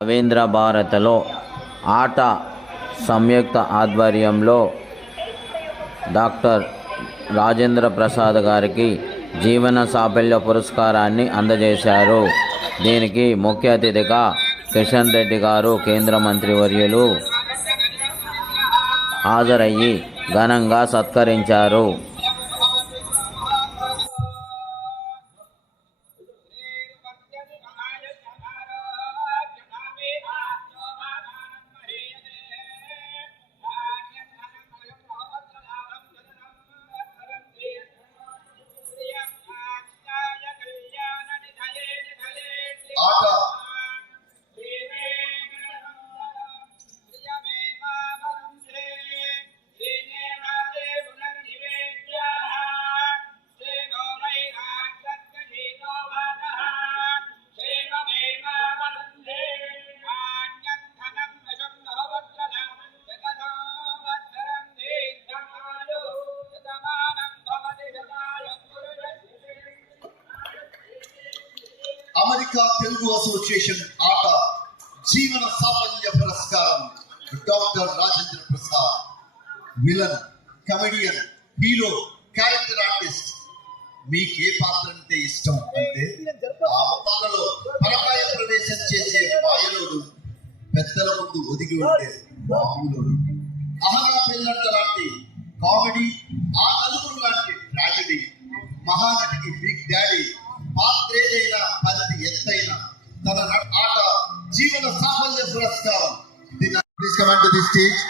రవీంద్ర భారతిలో ఆట సంయుక్త ఆధ్వర్యంలో డాక్టర్ రాజేంద్ర ప్రసాద్ గారికి జీవన సాఫల్య పురస్కారాన్ని అందజేశారు. దీనికి ముఖ్య అతిథిగా కిషన్ రెడ్డి గారు కేంద్ర మంత్రివర్యులు హాజరయ్యి ఘనంగా సత్కరించారు. అమెరికా తెలుగు అసోసియేషన్ ఆట జీవన సాఫల్య పురస్కారం doctor Rajendra Prasad. Villain, comedian, hero, character artist. మీకు ఏ పాత్ర అంటే ఇష్టం అంటే ఆ పాత్రలో పరకాయ ప్రవేశం చేసే మాయలోడు, పెద్దల ముందు ఒదిగి ఉండే మామూలుడు, అహనా పెళ్ళంట లాంటి కామెడీ, ఆ నలుగురు లాంటి ట్రాజెడీ, మహానటికి బిగ్ డాడీ. పాత్రేదైనా పరిధి ఎత్తైన తన ఆట జీవన సాఫల్య పురస్కారం. Please come on to the stage.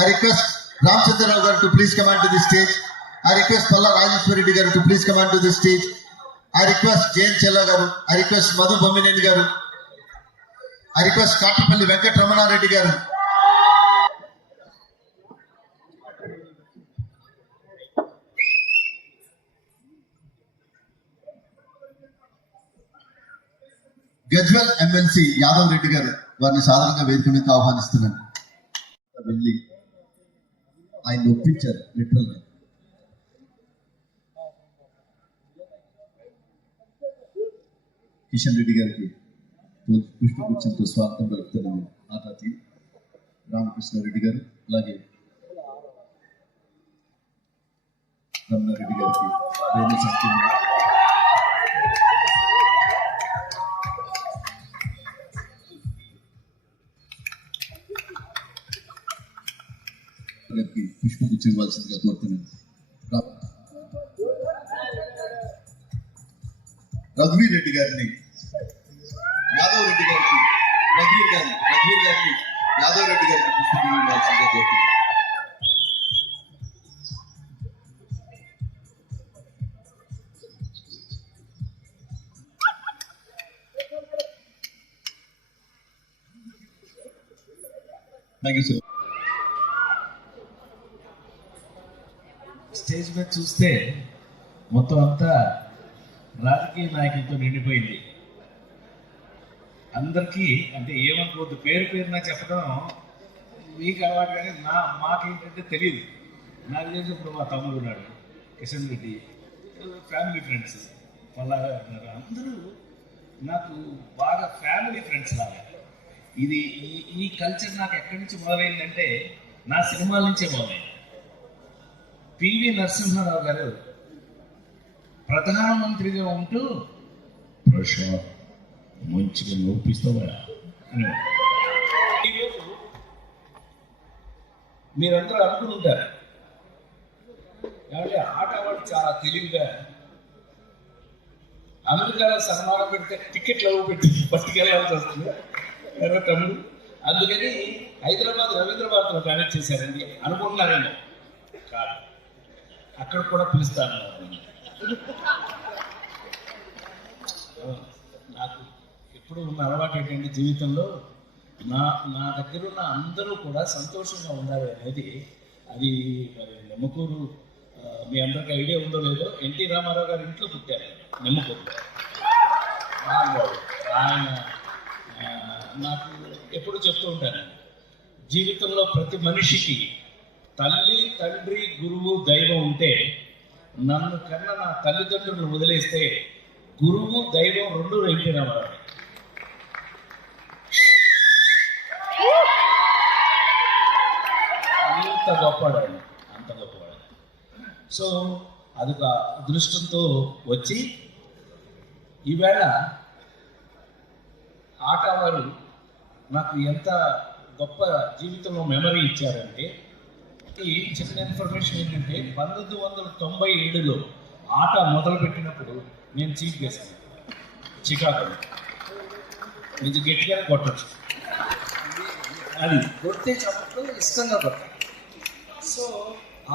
I request Ramchandra Rao garu to please come on to the stage. I request Palla Rajeshwari Reddy garu to please come on to the stage. I request Jain Chella garu. I request Madhu Bommineni garu. I request Katapalli Venkat Ramana Reddy garu. Gajwel MLC Yadav Reddy గారు వారిని సాధారణంగా వేదిక మీద ఆహ్వానిస్తున్నాను. వెళ్ళి ఆయన ఒప్పించారు literal గా. కిషన్ రెడ్డి గారికి పుష్పగుచ్చంతో స్వాగతం పలుకుతున్నాను. ఆటాతి రామకృష్ణారెడ్డి గారు, అలాగే రమణారెడ్డి గారికి వేణు సంఖ్య పుష్పగుచ్చం ఇవ్వాల్సిందిగా కోరుతున్నాను. రఘువీర్ రెడ్డి గారిని యాదవ్ రెడ్డి గారికి రఘువీర్ గారిని యాదవ్ రెడ్డి గారికి పుష్పగుచ్చం ఇవ్వాల్సిందిగా కోరుతున్నాను. Thank you sir. స్టేజ్ మీద చూస్తే మొత్తం అంతా రాజకీయ నాయకులతో నిండిపోయింది. అందరికీ అంటే ఏమనుకోవద్దు, పేరు పేరున చెప్పడం మీకు అలవాటు, కానీ మాకేంటంటే తెలియదు. నాకు తెలిసినప్పుడు మా తమ్ముడు ఉన్నాడు, కిషన్ రెడ్డి, ఫ్యామిలీ ఫ్రెండ్స్ పల్లాగా ఉన్నారు. అందరూ నాకు బాగా ఫ్యామిలీ ఫ్రెండ్స్ లాగా. ఇది ఈ కల్చర్ నాకు ఎక్కడి నుంచి మొదలైందంటే నా సినిమాల నుంచే మొదలైంది. పివి నరసింహారావు గారు ప్రధానమంత్రిగా ఉంటూ ప్రశాంత్ మంచిగా నొప్పిస్తావా అని ఈరోజు మీరందరూ అనుకుని ఉంటారు కాబట్టి ఆట వాళ్ళు చాలా తెలివిగా అమెరికాలో సన్మానం పెడితే టికెట్లు అవి పెట్టి పట్టుకెళ్ళాల్సి వస్తుంది కదా తమ్ముడు. అందుకని హైదరాబాద్ రవీంద్ర భారతిలో కనెక్ట్ చేశారండి అనుకుంటున్నారేమో. కాదు, అక్కడ కూడా పిలుస్తాను. నాకు ఎప్పుడు ఉన్న అలవాటు ఏంటంటే జీవితంలో నా దగ్గర ఉన్న అందరూ కూడా సంతోషంగా ఉండాలి అనేది. అది మరి నెమ్మకూరు మీ అందరికి ఐడియా ఉందో లేదో, ఎన్టీ రామారావు గారి ఇంట్లో పుట్టారు నెమ్మకూరు. ఆయన నాకు ఎప్పుడు చెప్తూ ఉంటాను, జీవితంలో ప్రతి మనిషికి తల్లి, తండ్రి, గురువు, దైవం ఉంటే నన్ను కన్నా నా తల్లిదండ్రులను వదిలేస్తే గురువు, దైవం రెండు ఎన్టీ రామారావు. అంత గొప్పవాడు, అంత గొప్పవాడు. సో అదొక అదృష్టంతో వచ్చి ఈవేళ ఆట వారు నాకు ఎంత గొప్ప జీవితంలో మెమరీ ఇచ్చారంటే, ఈ చిన్న ఇన్ఫర్మేషన్ ఏంటంటే 1997లో ఆట మొదలుపెట్టినప్పుడు నేను చీఫ్ గెస్ట్ చికాగోలో. కొంచెం గట్టిగా కొట్టచ్చు, అది కొడితే చప్పట్లు ఇష్టంగా కొట్టాను. సో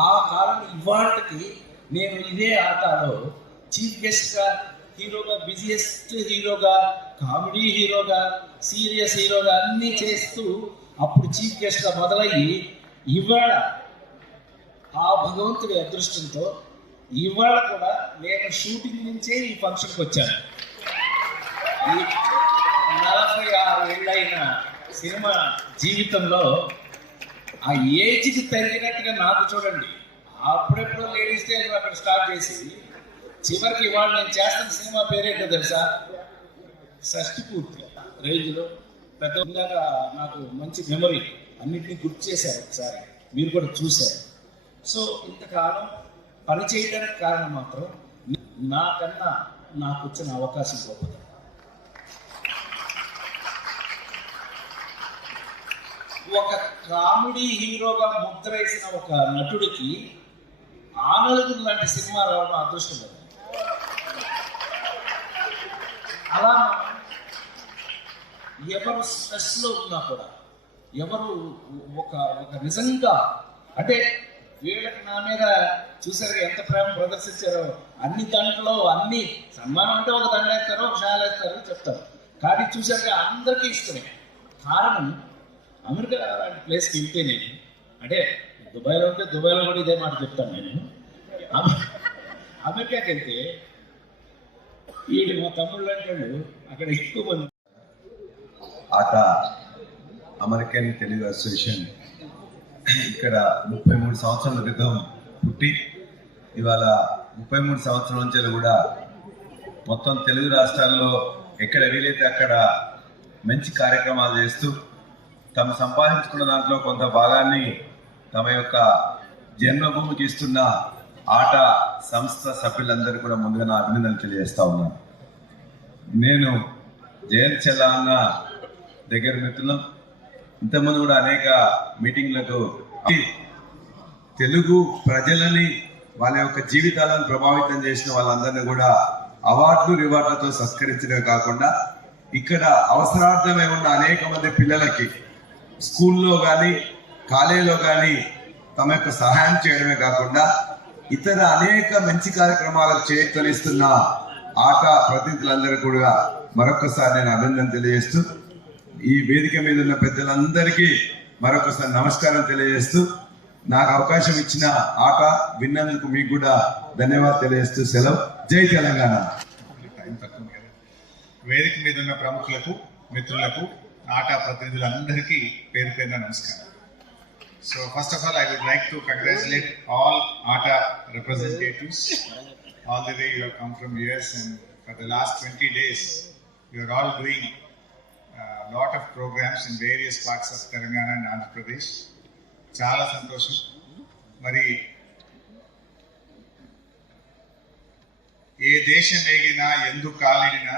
ఆ కాలం ఇవాళకి నేను ఇదే ఆటలో చీఫ్ గెస్ట్గా, హీరోగా, బిజియెస్ట్ హీరోగా, కామెడీ హీరోగా, సీరియస్ హీరోగా అన్నీ చేస్తూ అప్పుడు చీఫ్ గెస్ట్గా మొదలయ్యి ఇవాళ ఆ భగవంతుడి అదృష్టంతో ఇవాళ కూడా నేను షూటింగ్ నుంచే ఈ ఫంక్షన్కి వచ్చాను. ఈ 46 ఏళ్ళైన సినిమా జీవితంలో ఆ ఏజ్కి తగినట్టుగా నాకు చూడండి, అప్పుడెప్పుడు లేడీస్ డే అక్కడ స్టార్ట్ చేసి చివరికి ఇవాళ నేను చేస్తున్న సినిమా పేరేంటో తెలుసా? షష్టి పూర్తి రేంజ్లో పెద్ద నాకు మంచి మెమరీ, అన్నింటినీ గుర్తు చేశారు ఒకసారి, మీరు కూడా చూశారు. సో ఇంతకాలం పని చేయడానికి కారణం మాత్రం నాకన్నా నాకు వచ్చిన అవకాశం గొప్పది. ఒక కామెడీ హీరోగా ముద్ర వేసిన ఒక నటుడికి ఆనలుగురు లాంటి సినిమా రావడం అదృష్టం కదా. అలా ఎవరు స్ట్రెస్లో ఉన్నా కూడా, ఎవరు ఒక నిజంగా అంటే వీళ్ళకి నా మీద చూసారు ఎంత ప్రేమ ప్రదర్శించారో, అన్ని దాంట్లో అన్ని సన్మానం అంటే ఒక దండ వేస్తారు, ఒక షాల్ వేస్తారు, చెప్తారు. కానీ చూసారుగా అందరికీ ఇష్టమే. కారణం అమెరికా లాంటి ప్లేస్కి వెళ్తే నేను, అంటే దుబాయ్లో ఉంటే దుబాయ్లో కూడా ఇదే మాట చెప్తాను నేను. అమెరికాకి వెళ్తే వీళ్ళు మా తమ్ముళ్ళు అంటాడు అక్కడ ఎక్కువ మంది. ఆట అమెరికన్ తెలుగు అసోసియేషన్ ఇక్కడ 33 సంవత్సరాల క్రితం పుట్టి ఇవాళ 33 సంవత్సరాల నుంచి కూడా మొత్తం తెలుగు రాష్ట్రాల్లో ఎక్కడ వీలైతే అక్కడ మంచి కార్యక్రమాలు చేస్తూ తమ సంపాదించుకున్న దాంట్లో కొంత భాగాన్ని తమ యొక్క జన్మభూమికి ఇస్తున్న ఆట సంస్థ సభ్యులందరూ కూడా ముందుగా నా అభినందనలు తెలియజేస్తా ఉన్నాను. నేను జయంత్ చెల్లాన్న దగ్గర మిత్రులం, ఇంతకుముందు కూడా అనేక మీటింగ్లకు తెలుగు ప్రజలని వాళ్ళ యొక్క జీవితాలను ప్రభావితం చేసిన వాళ్ళందరినీ కూడా అవార్డులు రివార్డులతో సత్కరించడమే కాకుండా ఇక్కడ అవసరార్థమై ఉన్న అనేక మంది పిల్లలకి స్కూల్లో కానీ కాలేజీలో కానీ తమ యొక్క సహాయం చేయడమే కాకుండా ఇతర అనేక మంచి కార్యక్రమాలకు చేయూతనిస్తున్న ఆట ప్రతినిధులందరూ కూడా మరొకసారి నేను అభినందన తెలియజేస్తూ ఈ వేదిక మీద ఉన్న పెద్దలందరికీ మరొకసారి నమస్కారం తెలియజేస్తూ నాకు అవకాశం ఇచ్చిన ఆట విన్నందుకు మీకు కూడా ధన్యవాదాలు తెలియజేస్తూ సెలవు. జై తెలంగాణ. వేదిక మీద ఉన్న ప్రముఖులకు, మిత్రులకు, ఆట ప్రతినిధులందరికీ పేరు పేరున నమస్కారం. So first of all I would like to congratulate all ఆట representatives all the way you have come from US, and for the last 20 days you are all doing a lot of programs in various parts of Telangana and Andhra Pradesh. చాలా సంతోషం. మరి ఏ దేశం ఏగినా ఎందు కాలిడినా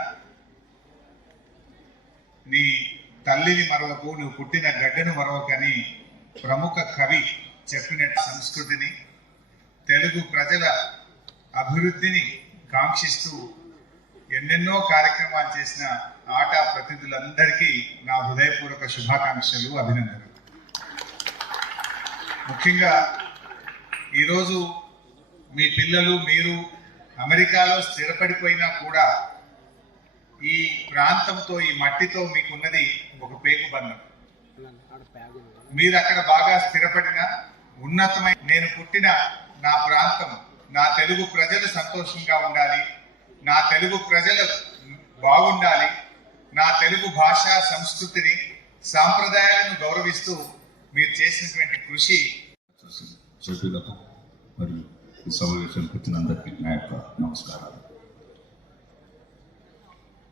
నీ తల్లిని మరవకు, నువ్వు పుట్టిన గడ్డను మరవకని ప్రముఖ కవి చెప్పినట్టు సంస్కృతిని, తెలుగు ప్రజల అభివృద్ధిని కాంక్షిస్తూ ఎన్నెన్నో కార్యక్రమాలు చేసిన ఆట ప్రతినిధులందరికీ నా హృదయపూర్వక శుభాకాంక్షలు, అభినందనలు. ముఖ్యంగా ఈరోజు మీ పిల్లలు, మీరు అమెరికాలో స్థిరపడిపోయినా కూడా ఈ ప్రాంతంతో, ఈ మట్టితో మీకున్నది ఒక పేగు బంధం. మీరు అక్కడ బాగా స్థిరపడిన ఉన్నతమైన, నేను పుట్టిన నా ప్రాంతం, నా తెలుగు ప్రజలు సంతోషంగా ఉండాలి, నా తెలుగు ప్రజలు బాగుండాలి, నా తెలుగు భాష, సంస్కృతిని, సాంప్రదాయాలను గౌరవిస్తూ మీరు చేసినటువంటి కృషి. సభ్యులకు మరియు ఈ సమావేశానికి వచ్చిన అందరికీ నా యొక్క నమస్కారాలు.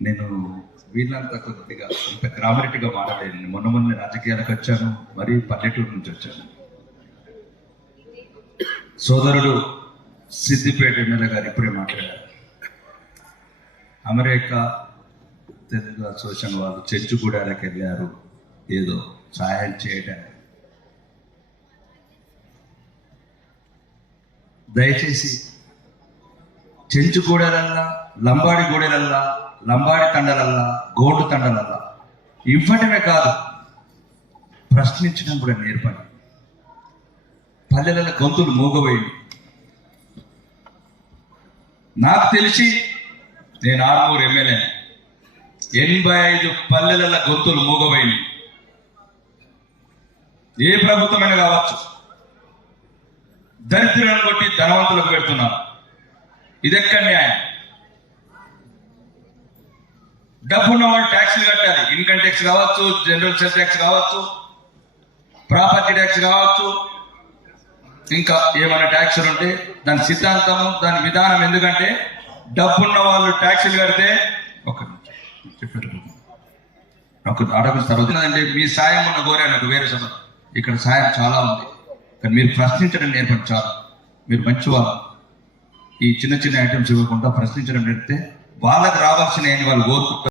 నేను వీళ్ళంతా కొద్దిగా గ్రామరెడ్డిగా మాట్లాడాను. మొన్న రాజకీయాలకు వచ్చాను, మరి పల్లెటూరు నుంచి వచ్చాను. సోదరుడు సిద్దిపేట ఎమ్మెల్యే గారు ఇప్పుడే మాట్లాడారు. అమెరికా తెలుగు అసోసియేషన్ వాళ్ళు చెంచుగూడకి వెళ్ళారు ఏదో సహాయం చేయడానికి. దయచేసి చెంచుగూడలల్లా, లంబాడి గూడెలల్లా, లంబాడి తండలల్లా, గోండు తండలల్లా ఇవ్వటమే కాదు, ప్రశ్నించడం కూడా నేర్పండి. పల్లెల గొంతులు మూగబోయింది. నాకు తెలిసి నేను ఆర్మూరు ఎమ్మెల్యే, 85 పల్లెల గొంతులు మూగబోయింది. ఏ ప్రభుత్వమైనా కావచ్చు, దరిద్రులను కొట్టి ధనవంతులకు పెడుతున్నారు. ఇదెక్కడ న్యాయం? డబ్బున్న వాళ్ళు ట్యాక్స్లు కట్టాలి. ఇన్కమ్ ట్యాక్స్ కావచ్చు, జనరల్ సేల్ ట్యాక్స్ కావచ్చు, ప్రాపర్టీ ట్యాక్స్ కావచ్చు, ఇంకా ఏమైనా ట్యాక్సులు ఉంటే దాని సిద్ధాంతము, దాని విధానం. ఎందుకంటే డబ్బున్న వాళ్ళు ట్యాక్సులు కడితే ఒక అడగ తర్వాత అంటే మీ సాయం ఉన్న కోరే నాకు వేరే సభ, ఇక్కడ సాయం చాలా ఉంది, కానీ మీరు ప్రశ్నించడం నేర్పండి. చాలా మీరు మంచివాళ్ళు. ఈ చిన్న చిన్న ఐటమ్స్ ఇవ్వకుండా ప్రశ్నించడం నేర్పితే వాళ్ళకి రావాల్సిన వాళ్ళు కోరుకుంటారు.